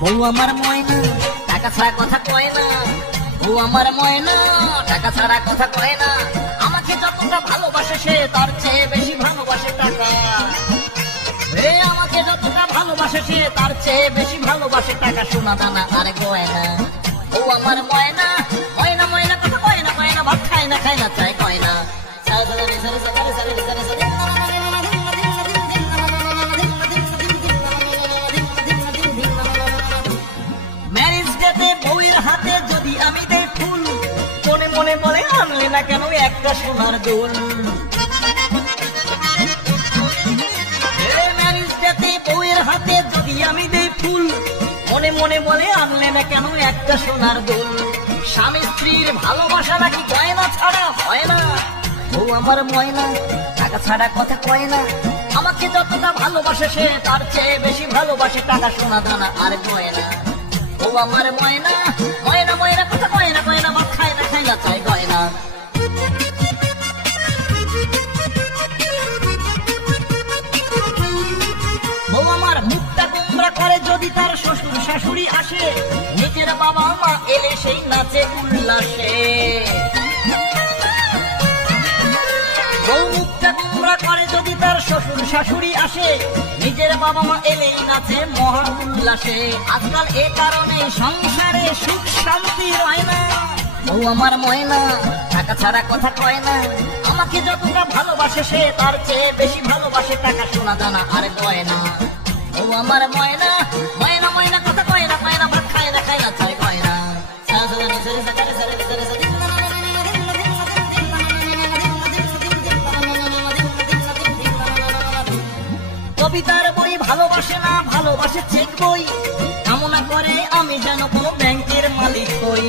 বউ আমার ময়না টাকা ছাড়া কথা কয় না, বউ আমার ময়না টাকা ছাড়া কথা কয় না। আমাকে যতটা ভালোবাসে সে তার চেয়ে বেশি ভালোবাসে টাকা। আমাকে যতটা ভালোবাসে সে তার চেয়ে বেশি ভালোবাসে টাকা, সোনা দানা আর গয়না। বউ আমার ময়না ময়না ময়না কথা কয় না, কয় না ভাত খায় না, খায় না চায় কয় না। ম্যারেজ ডেতে বউয়ের হাতে যদি আমি দেই ফুল, মনে মনে বলে আনলে না কেন একটা সোনার দুল। ম্যারেজ ডেতে বউয়ের হাতে যদি আমি দেই ফুল, মনে মনে বলে আনলে না কেন একটা সোনার দুল। স্বামী স্ত্রীর ভালোবাসা নাকি গয়না ছাড়া হয় না। বউ আমার ময়না টাকা ছাড়া কথা কয় না। আমাকে যতটা ভালোবাসে সে তার চেয়ে বেশি ভালোবাসে টাকা, সোনা দানা আর গয়না। বউ আমার ময়না ময়না ময়না কথা কয় না, কয় না ভাত খায় না, খায় না চায় গয়না। বউ আমার মুখটা গোমরা করে যদি তার শ্বশুর শাশুড়ি আসে, নিজের বাবা মা এলে সেই নাচে উল্লাসে। বউ মুখটা গোমরা করে যদি তার শ্বশুর শাশুড়ি আসে, নিজের বাবা মা এলেই নাচে মহা উল্লাসে। আজকাল এ কারণে সংসারে সুখ শান্তি হয় না। বউ আমার ময়না টাকা ছাড়া কথা কয় না। আমাকে যতটা ভালোবাসে সে তার চেয়ে বেশি ভালোবাসে টাকা, সোনা দানা আর গয়না। বউ আমার ময়না ময়না ময়না কথা কয় না, কয় না ভাত খায় না, খায় না চায় গয়না। কবিতার বই ভালোবাসে না, ভালোবাসে চেক বই। কামনা করে আমি যেন কোনো ব্যাংকের মালিক হই।